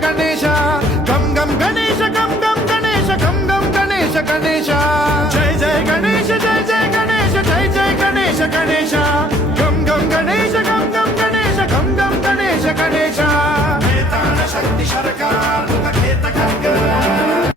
గణేశ గం గం గణేశ గం గం గణేశ గం గం గణేశ గణేశ జై జై గణేశ జై జై గణేశ జై జై గణేశ గణేశ గం గం గణేశ గం గం గణేశ గం గం గణేశ గణేశ శక్తి సర్కార్ ఖేత ఖడ్గ